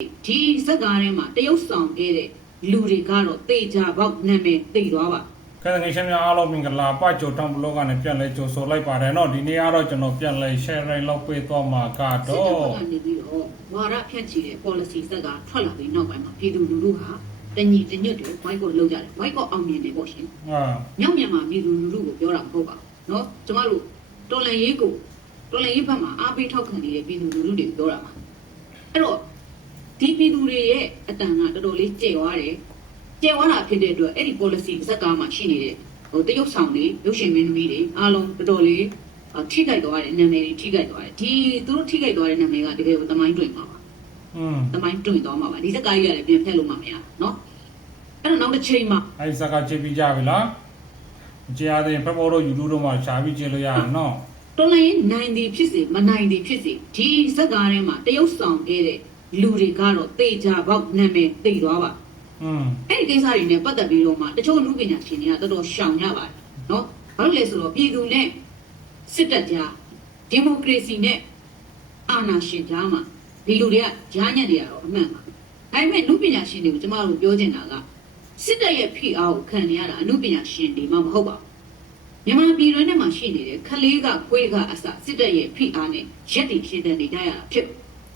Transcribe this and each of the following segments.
ဒီစက်ကားထဲမှာတရုတ်ဆောင်ခဲ့တဲ့လူတွေကတော့တေချာပေါက်နာမည်သိသွားပါကဲငယ်ချင်းများအားလုံးမင်္ဂလာပါကြိုတောင်းဘလော့ကနေပြန်လဲကြိုဆိုလိုက်ပါတယ်เนาะဒီနေ့ကတော့ကျွန်တော်ပြန်လဲ share လိုက်လောက်ပေးသွားမှာကတော့နေပြီးတော့ဝါရဖြန့်ချီတဲ့ policy စက်ကထွက်လာပြီးနောက်ပိုင်းမှာပြည်သူလူထုဟာတညီတညွတ်တွေ white ကိုလောက်ကြတယ် white ကိုအောင်မြင်တယ်ပေါ့ရှင်မြောက်မြန်မာပြည်သူလူထုကိုပြောတာမဟုတ်ပါဘူးเนาะကျမတို့တော်လန်ရေးဘက်မှာအားပေးထောက်ခံနေတဲ့ပြည်သူလူထုတွေပြောတာပါအဲ့တော့ဒီပြည်သူတွေရဲ့အတန်ကတော်တော်လေးကျယ်ဝါတယ်ကျယ်ဝါတာဖြစ်တဲ့အတွက်အဲ့ဒီ policy စက်ကားမှာရှိနေတဲ့တရုတ်ဆောင်တွေရုပ်ရှင်မင်းသမီးတွေအားလုံးတော်တော်လေးထိခိုက်သွားတယ်နာမည်တွေထိခိုက်သွားတယ်ဒီသူတို့ထိခိုက်သွားတဲ့နာမည်ကတကယ်ကိုသမိုင်းတွင်မှာပါသမိုင်းတွင်သွားမှာပါဒီစက်ကားကြီးရတယ်ပြန်ဖက်လို့မှမရเนาะအဲ့တော့နောက်တစ်ချိန်မှာအဲ့ဒီစက်ကားကြည့်ပြီးကြပြီလားကြည်ရတဲ့ဖက်ပေါ်တို့ယူလို့မှရှားပြီးကြည့်လို့ရတယ်เนาะတော်လိုင်းနိုင်သည်ဖြစ်စေမနိုင်သည်ဖြစ်စေဒီစက်ကားထဲမှာတရုတ်ဆောင်ခဲ့တဲ့လူတွေကတော့တေချာပေါက်နာမည်သိသွားပါအဲ့ဒီကိစ္စတွေနဲ့ပတ်သက်ပြီးတော့မှတချို့လူပညာရှင်တွေကတော်တော်ရှောင်ကြပါတယ်เนาะဘာလို့လဲဆိုတော့ပြည်သူနဲ့စစ်တပ်ကြားဒီမိုကရေစီနဲ့အာဏာရှင်ကြားမှာဒီလူတွေကကြားညက်တွေကတော့အမှန်ပါဒါပေမဲ့လူပညာရှင်တွေကိုကျမတို့ပြောချင်တာကစစ်တပ်ရဲ့ဖိအားကိုခံနေရတာအမှုပညာရှင်တွေမှမဟုတ်ပါဘူးမြန်မာပြည်တွင်းထဲမှာရှိနေတဲ့ခလေးကခွေးကအစစစ်တပ်ရဲ့ဖိအားနဲ့ရက်တည်ရှင်တဲ့နေကြရတာဖြစ်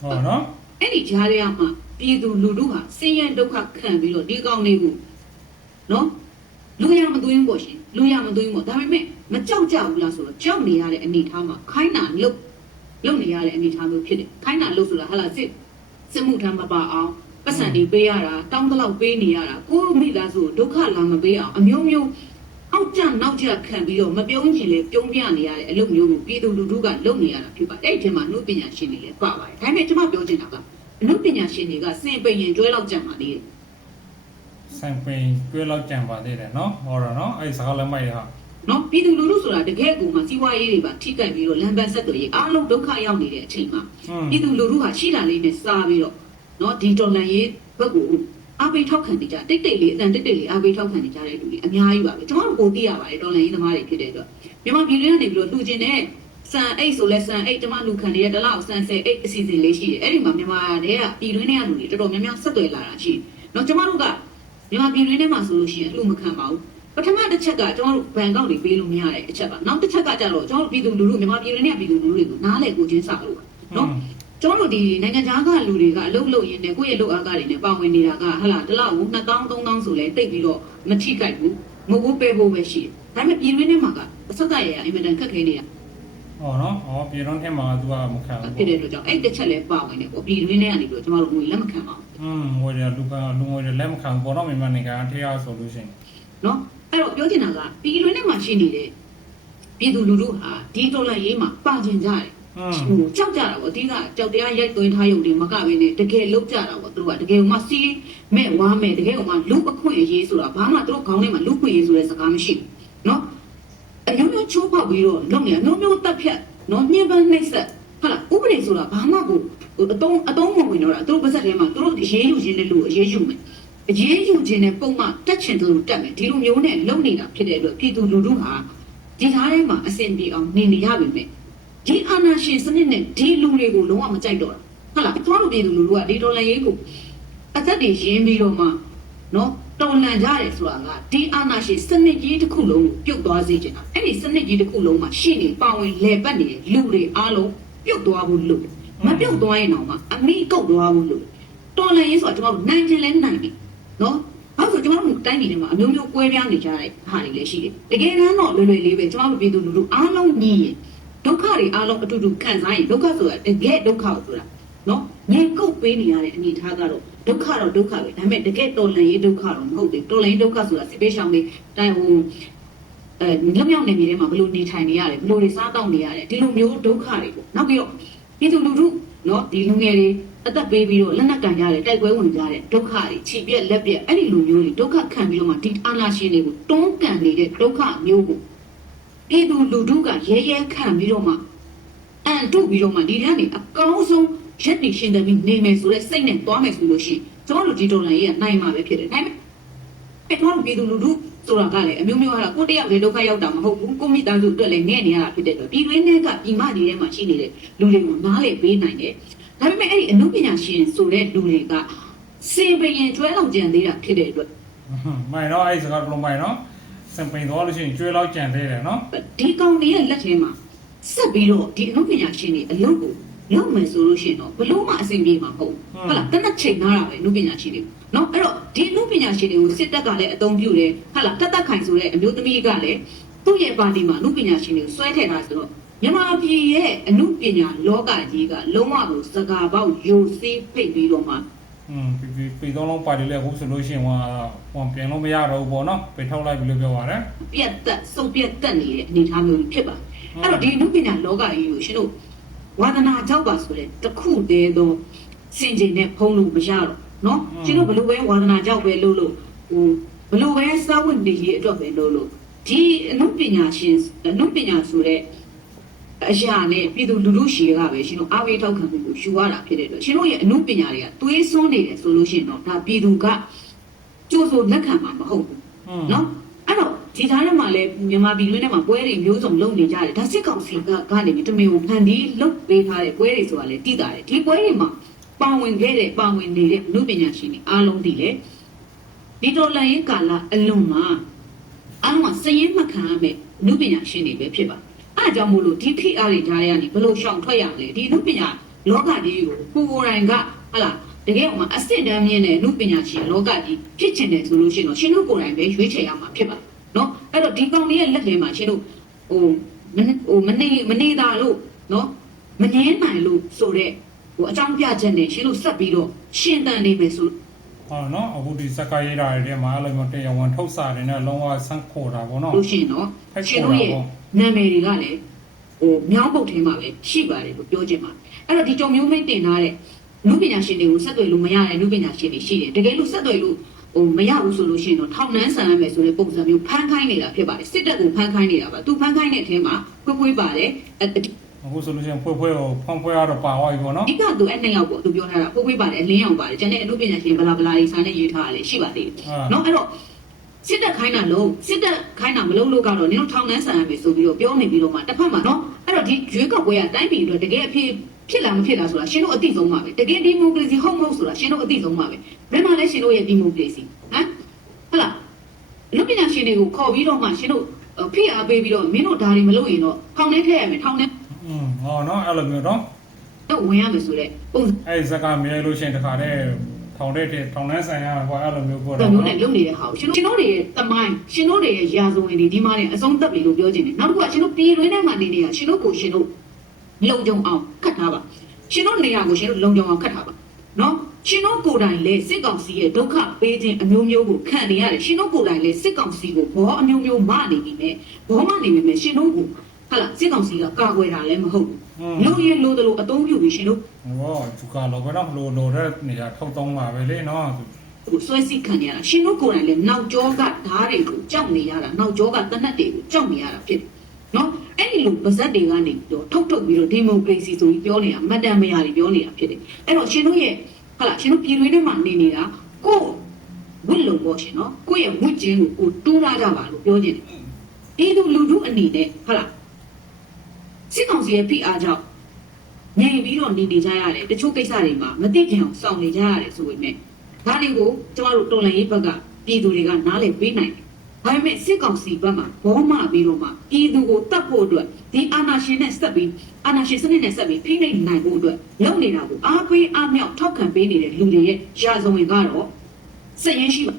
ဟုတ်နော်အဲ့ဒီကြားထဲမှာပြည်သူလူထုဟာဆင်းရဲဒုက္ခခံပြီးတော့ဒီကောင်းလေးကိုနော်လူရမသွင်းပေါ့ရှင်လူရမသွင်းပေါ့ဒါပေမဲ့မကြောက်ကြဘူးလားဆိုတော့ကြောက်နေရတဲ့အနေအထားမှာခိုင်းတာလုံနေရတဲ့အနေအထားမျိုးဖြစ်တယ်ခိုင်းတာလုံဆိုတာဟာလားစစ်မှုထမ်းမပါအောင်ပတ်စံတွေပေးရတာတောင်းတလောက်ပေးနေရတာကိုမိသားစုဒုက္ခလာမပေးအောင်အမျိုးမျိုးအောက်ကျနောက်ကျခံပြီးတော့မပြုံးချင်လေပြုံးပြနေရတဲ့အလုပ်မျိုးကိုပြည်သူလူထုကလုပ်နေရတာဖြစ်ပါတယ်အဲ့ဒီထဲမှာနှုတ်ပညာရှင်တွေလည်းပါပါတယ်ဒါပေမဲ့ကျွန်မပြောချင်တာကအနှုတ်ပညာရှင်တွေကစင်ပိန်ရင်ကျွဲလောက်ကြံပါသေးတယ်စင်ပိန်ကျွဲလောက်ကြံပါသေးတယ်နော်ဟောတော့နော်အဲ့ဒီစကားလည်းမိုက်ရဟာနော်ပြည်သူလူထုဆိုတာတကယ်ကိုမှစီးပွားရေးတွေပါထိကြိုက်ပြီးတော့လမ်းပန်းဆက်သွယ်ရေးအားလုံးဒုက္ခရောက်နေတဲ့အချိန်မှာပြည်သူလူထုဟာရှိတာလေးနဲ့စားပြီးတော့နော်ဒီတော်လန်ရေးဘက်ကိုအားပေးထောက်ခံနေကြတိတ်တိတ်လေးအတန်တိတ်တိတ်လေးအားပေးထောက်ခံနေကြတဲ့လူတွေအများကြီးပါပဲကျွန်တော်တို့ကိုသိရပါတယ်တော်လန်ရေးသမားတွေဖြစ်တဲ့အတွက်မြန်မာပြည်တွင်းကနေပြီးတော့လူချင်းတဲ့စံအိတ်ဆိုလဲစံအိတ်ကျွန်မလူခံနေတဲ့တလောက်စံ10အိတ်အစီအစဉ်လေးရှိတယ်အဲ့ဒီမှာမြန်မာတွေကပြည်တွင်းထဲကလူတွေတော်တော်များများဆက်သွယ်လာတာရှိတယ်နော်ကျွန်မတို့ကမြန်မာပြည်တွင်းထဲမှာဆိုလို့ရှိရင်အလှမခံပါဘူးပထမတစ်ချက်ကကျွန်တော်တို့ဘန်ကောက်တွေပေးလို့မရတဲ့အချက်ပါနောက်တစ်ချက်ကကြတော့ကျွန်တော်တို့ပြည်သူလူထုမြန်မာပြည်တွင်းထဲကပြည်သူလူထုတွေကိုနားလည်ကိုချင်းစာလို့နော်ကျွန်တော်တို့ဒီနိုင်ငံခြားကလူတွေကအလုပ်လုပ်ရင်းနဲ့ကိုယ့်ရဲ့လုပ်အားကတွေနဲ့ပါဝင်နေတာကဟလာတစ်လောက်ကို2000 3000ဆိုလဲတိတ်ပြီးတော့မထိကြိုက်ဘူးမဟုတ်ဘူးပေးဖို့ပဲရှိတယ်ဒါပေမဲ့ပြည်တွင်းထဲမှာကအစက်ကရအင်မတန်ခက်ခဲနေတာဟောနော်ပြည်တွင်းထဲမှာသူကမခံဘူးဖြစ်တဲ့အတွက်ကြောင့်အဲ့တစ်ချက်လဲပါဝင်တယ်ပေါ့ပြည်တွင်းထဲကနေပြီးတော့ကျွန်တော်တို့ငွေလက်မခံပါဘူးငွေရလူငွေလက်မခံဘူးပေါ့နော်မြန်မာနိုင်ငံအထက်အဆိုလို့ရှိရင်နော်အဲ့တော့ပြောချင်တာကပြည်တွင်းထဲမှာရှိနေတဲ့ပြည်သူလူထုဟာဒီဒေါ်လာရေးမှာပါကျင်ကြတယ်ကြောက်ကြတာပေါ့အဓိကကြောက်တရားရိုက်သွင်းထားရုံတွေမကဘဲနဲ့တကယ်လောက်ကြတာပေါ့သူတို့ကတကယ်မှစီးမဲ့ဝါမဲ့တကယ်မှလူအခွင့်အရေးဆိုတာဘာမှသူတို့ခေါင်းထဲမှာလူခွင့်ရေးဆိုတဲ့စကားမရှိဘူးနော်အမျိုးမျိုးချိုးဖောက်ပြီးတော့လုပ်နေအမျိုးမျိုးတက်ဖြတ်နော်ညှဉ်းပန်းနှိပ်စက်ဟာလားဥပဒေဆိုတာဘာမှကိုအတုံးမဝင်တော့တာသူတို့ပါစက်ထဲမှာသူတို့အရေးယူခြင်းနဲ့လူအရေးယူမယ်အရေးယူခြင်းနဲ့ပုံမှန်တက်ချင်သူတို့တက်မယ်ဒီလိုမျိုးနဲ့လုပ်နေတာဖြစ်တဲ့အတွက်ပြည်သူလူထုဟာဒီသားထဲမှာအဆင်ပြေအောင်နေနေရပြီမဲ့ဒီအာဏာရှင်စနစ်နဲ့ဒီလူတွေကိုလုံးဝမကြိုက်တော့တာဟုတ်လားကျွန်တော်တို့ပြည်သူလူထုကဒီတော်လန်ရေးကိုအသက်တွေရင်းပြီးတော့မှနော်တော်လန်ကြရတယ်ဆိုတာကဒီအာဏာရှင်စနစ်ကြီးတစ်ခုလုံးကိုပြုတ်သွားစေချင်တာအဲ့ဒီစနစ်ကြီးတစ်ခုလုံးမှာရှိနေပါဝင်လဲပတ်နေတဲ့လူတွေအားလုံးပြုတ်သွားဖို့လို့မပြုတ်သွားရင်တော့မှအမိကုတ်သွားဖို့လို့တော်လန်ရေးဆိုတာကျွန်တော်တို့နိုင်ခြင်းလဲနိုင်ပြီနော်အဲ့ဆိုကျွန်တော်တို့တိုင်းပြည်ထဲမှာအမျိုးမျိုးကွဲပြားနေကြတဲ့ဟာတွေလည်းရှိတယ်တကယ်တမ်းတော့လွယ်လွယ်လေးပဲကျွန်တော်တို့ပြည်သူလူထုအားလုံးညီရင်ဒုက္ခတွေအားလုံးအတူတူခံစားရင်ဒုက္ခဆိုတာတကယ်ဒုက္ခကိုဆိုတာနော်ငြိမ်ကုတ်ပေးနေရတဲ့အနေထားကတော့ဒုက္ခတော့ဒုက္ခပဲဒါပေမဲ့တကယ်တော်လန်ရေးဒုက္ခတော့မဟုတ်ဘူးတော်လန်ရေးဒုက္ခဆိုတာစစ်ပေးရှောင်တွေတိုင်းဟိုလုံရောက်နေမြေထဲမှာဘယ်လိုနေထိုင်နေရတယ်ဘယ်လိုတွေစားတောက်နေရတယ်ဒီလိုမျိုးဒုက္ခတွေပေါ့နောက်ပြီးတော့ပြည်သူလူထုနော်ဒီလူငယ်တွေအသက်ပေးပြီးတော့လက်နက်ကန်ကြတယ်တိုက်ပွဲဝင်ကြတယ်ဒုက္ခတွေခြေပြက်လက်ပြက်အဲ့ဒီလူမျိုးတွေဒုက္ခခံပြီးတော့မှဒီအာဏာရှင်တွေကိုတွန်းကန်နေတဲ့ဒုက္ခမျိုးကိုပြည်သူလူထုကရဲရဲခံပြီးတော့မှအန်တုပြီးတော့မှဒီထဲကနေအကောင်းဆုံးရက်နေရှင်တယ်ပြီးနေမယ်ဆိုတဲ့စိတ်နဲ့သွားမယ်ဆိုလို့ရှိရင်ကျွန်တော်တို့ဒီဒေါ်လာရေးကနိုင်မှာပဲဖြစ်တယ်ဒါပေမဲ့အဲ့တော့ပြည်သူလူထုဆိုတာကလည်းအမျိုးမျိုးဟာကိုတယောက်လည်းဒုက္ခရောက်တာမဟုတ်ဘူးကိုမိသားစုအတွက်လည်းငဲ့နေရတာဖြစ်တဲ့အတွက်ပြည်တွင်းထဲကပြည်မကြီးထဲမှာရှိနေတဲ့လူတွေကိုနားလည်ပေးနိုင်တယ် ဒါပေမဲ့အဲ့ဒီအနုပညာရှင်ဆိုတဲ့လူတွေကစေပရင်ကျွဲလောက်ကြံသေးတာဖြစ်တဲ့အတွက် မိုင်တော့အဲ့စကားဘလုံးမိုင်နော်စံပိန်တော့လို့ရှိရင်ကျွေးလောက်ကြံသေးတယ်နော် ဒီကောင်တွေရဲ့လက်ထဲမှာဆက်ပြီးတော့ဒီအနုပညာရှင်တွေအလုပ်ကိုလုပ်မယ်ဆိုလို့ရှိရင်တော့ဘလို့မှအဆင်ပြေမှာမဟုတ်ဟုတ်လားတနက်ချိန်ထားတာပဲအနုပညာရှင်တွေနော်အဲ့တော့ဒီအနုပညာရှင်တွေကိုစစ်တပ်ကလည်းအသုံးပြုတယ်ဟုတ်လားတက်ခိုင်ဆိုတဲ့အမျိုးသမီးကလည်းသူ့ရဲ့ပါတီမှာအနုပညာရှင်တွေကိုဆွဲထည့်တာဆိုတော့မြန်မာပြည်ရဲ့အနုပညာလောကကြီးကလုံးဝကိုစကားပေါက်ယိုစေးပိတ်ပြီးတော့မှ ပြီးတော့လုံးပါတယ်လေအခုဆိုလို့ရှိရင်ဟောပြန်လို့မရတော့ဘူးပေါ့နော်ပိတ်ထုတ်လိုက်ပြီလို့ပြောပါတယ် ပြတ်သက်စုပ်ပြတ်တက်နေတဲ့အနေအထားမျိုးဖြစ်ပါအဲ့တော့ဒီအနုပညာလောကကြီးကိုရှင်တို့ဝါသနာကြောက်ပါဆိုတဲ့တခုတည်းသောစင်ကြင်နဲ့ဖုံးလို့မရတော့နော်ရှင်တို့ဘလို့ပဲဝါသနာကြောက်ပဲလို့ဘလို့ပဲစာဝတ်နေရေးအတွက်ပဲလို့ဒီအနုပညာရှင်အနုပညာဆိုတဲ့အရာနဲ့ပြည်သူလူထုရှည်ကပဲရှင်တို့အားပေးထောက်ခံမှုကိုယူရတာဖြစ်တဲ့အတွက်ရှင်တို့ရဲ့အနုပညာတွေကသွေးစွန်းနေတယ်ဆိုလို့ရှိရင်တော့ဒါပြည်သူကကြိုးစိုးလက်ခံမှာမဟုတ်ဘူးနော်အဲ့တော့ဒီသားထဲမှာလည်းမြန်မာပြည်တွင်းထဲမှာပွဲတွေမျိုးစုံလုပ်နေကြတယ်ဒါစစ်ကောင်စီကနေပြီးတမင်ကိုဖန်တီးလုပ်ပေးထားတဲ့ပွဲတွေဆိုတာလည်းတည်တာတယ်ဒီပွဲတွေမှာပါဝင်နေတဲ့အနုပညာရှင်တွေအားလုံးဒီလေဒီတော်လိုင်းရေးကာလအလုံးမှာအားလုံးကစည်ရင်းမှတ်ခံရမယ်အနုပညာရှင်တွေပဲဖြစ်ပါအဲ့အကြောင်းမို့လို့ဒီဖိအားတွေကြားရကနေဘလို့ရှောင်ထွက်ရမလဲဒီအနုပညာလောကကြီးကိုကိုယ်တိုင်ကဟလာတကယ်မှအစစ်တမ်းမြင့်တဲ့အနုပညာရှင်လောကကြီးဖြစ်ချင်တယ်ဆိုလို့ရှိရင်တော့ရှင်တို့ကိုယ်တိုင်ပဲရွေးချယ်ရမှာဖြစ်ပါနော်အဲ့တော့ဒီကောင်လေးရဲ့လက်ထဲမှာရှင်တို့မနေတာလို့နော်မငင်းနိုင်လို့ဆိုတော့အကြောင်းပြချက်နဲ့ရှင်တို့ဆက်ပြီးတော့ရှင်တန်နေမယ်ဆို ဟောနော်အခုဒီစကားရေးတာတွေထဲမှာအဲ့လိုမျိုးတရားဝင်ထုတ်စာတွေနဲ့လုံးဝဆန်းခေါ်တာပေါ့နော် လို့ရှိရင်တော့ရှင်တို့ရဲ့နာမည်တွေကလည်းမြောင်းပုတ်ထဲမှာပဲရှိပါတယ်လို့ပြောချင်ပါအဲ့တော့ဒီကြောင်မျိုးမင်းတင်ထားတဲ့လူပညာရှင်တွေကိုဆက်သွယ်လို့မရတဲ့လူပညာရှင်တွေရှိတယ်တကယ်လို့ဆက်သွယ်လို့မရဘူးဆိုလို့ရှိရင်တော့ထောင်နှန်းဆန်ရမယ်ဆိုတဲ့ပုံစံမျိုးဖမ်းခိုင်းနေတာဖြစ်ပါတယ်စစ်တပ်ကိုဖမ်းခိုင်းနေတာပါသူဖမ်းခိုင်းတဲ့အထဲမှာဖွေးပါတယ်အခုဆိုလို့ရှိရင်ဖွေးကိုဖမ်းဖွေးရတော့ပါသွားပြီပေါ့နော်ဒီကသူအဲ့နှစ်ယောက်ပေါ့သူပြောထားတာဖွေးပါတယ်အလင်းအောင်ပါတယ်ကျန်တဲ့အနုပညာရှင်ဘလာဘလာတွေစာနဲ့ရေးထားတာလည်းရှိပါသေးတယ်နော်အဲ့တော့စစ်တပ်ခိုင်းတာလို့စစ်တပ်ခိုင်းတာမလုပ်လို့ကတော့နင်တို့ထောင်နှန်းဆန်ရမယ်ဆိုပြီးတော့ပြောနေပြီးတော့မှတစ်ဖက်မှာနော်အဲ့တော့ဒီရွေးကောက်ပွဲကတိုင်းပြည်အတွက်တကယ်အဖြစ်ဖြစ်လာမဖြစ်လာဆိုတာရှင်တို့အသိဆုံးပါပဲတကယ်ဒီမိုကရေစီဟုတ်မဟုတ်ဆိုတာရှင်တို့အသိဆုံးပါပဲဘယ်မှာလဲရှင်တို့ရဲ့ဒီမိုကရေစီဟမ်ဟုတ်လားလူပညာရှင်တွေကိုခေါ်ပြီးတော့မှရှင်တို့ဖိအားပေးပြီးတော့မင်းတို့ဒါတွေမလုပ်ရင်တော့ထောင်ထဲထည့်ရမယ်ထောင်ထဲဟောနော်အဲ့လိုမျိုးတော့တော့ဝင်ရမယ်ဆိုတဲ့ပုံအဲ့စကားမြဲလို့ရှိရင်တခါတည်းထောင်ထဲထောင်ထဲဆိုင်ရဟောအဲ့လိုမျိုးပေါ့တော့မျိုးနဲ့လုပ်နေတဲ့ဟာကိုရှင်တို့တွေရဲ့တမိုင်းရှင်တို့တွေရဲ့ရာဇဝင်တွေဒီမှာနေအဆုံးသတ်ပြီလို့ပြောချင်တယ်နောက်တစ်ခုကရှင်တို့ပြည်တွင်းထဲမှာနေနေတာရှင်တို့ကိုရှင်တို့လုံခြုံအောင်ခတ်ထားပါရှင်တို့နေရာကိုရှင်တို့လုံခြုံအောင်ခတ်ထားပါနော်ရှင်တို့ကိုယ်တိုင်လည်းစစ်ကောင်စီရဲ့ဒုက္ခပေးခြင်းအမျိုးမျိုးကိုခံနေရတယ်ရှင်တို့ကိုယ်တိုင်လည်းစစ်ကောင်စီကိုဘောအမျိုးမျိုးမနေပြီမဲ့ဘောမနေပြီမဲ့ရှင်တို့ကိုဟာလာစစ်ကောင်စီကကာကွယ်တာလည်းမဟုတ်ဘူးလူရဲလိုတယ်လို့အသုံးပြုပြီးရှင်တို့ဟောသူကလောကတော့လိုတဲ့နေရာထုတ်သုံးပါပဲလေနော်ဆွဲစိတ်ခံရတာရှင်တို့ကိုယ်တိုင်လည်းနောက်ကျောကဓားတွေကိုကြောက်နေရတာနောက်ကျောကတနတ်တွေကိုကြောက်နေရတာဖြစ်နော်အဲ့ဒီလိုပါဇက်တွေကနေပြီးတော့ထုတ်ပြီးတော့ဒီမိုကရေစီဆိုပြီးပြောနေတာမတန်မရာတွေပြောနေတာဖြစ်တယ်အဲ့တော့ရှင်တို့ရဲ့ဟာလာရှင်တို့ပြည်တွင်းထဲမှာနေနေတာကိုဝစ်လုံပေါ့ရှင်နော်ကိုရဲ့ဝစ်ချင်းကိုတူးလာကြပါလို့ပြောချင်တယ်ဒီလိုလူထုအနေနဲ့ဟာလာစစ်ကောင်စီရဲ့ဖိအားကြောင့်ငြိမ်ပြီးတော့နေကြရတယ်တချို့ကိစ္စတွေမှာမသိကြအောင်စောင့်နေကြရတယ်ဆိုပေမဲ့ဒါတွေကိုကျမတို့တော်လှန်ရေးဘက်ကပြည်သူတွေကနားလည်ပေးနိုင်တယ်ဒါပေမဲ့စစ်ကောင်စီဘက်မှာဘောမပြီးတော့မှပြည်သူကိုတတ်ဖို့အတွက်ဒီအာဏာရှင်နဲ့ဆက်ပြီးအာဏာရှင်စနစ်နဲ့ဆက်ပြီးဖိနှိပ်နိုင်ဖို့အတွက်လုပ်နေတာကိုအားပေးအားမြောက်ထောက်ခံပေးနေတဲ့လူတွေရဲ့ရာဇဝင်ကတော့စက်ရင်းရှိပါ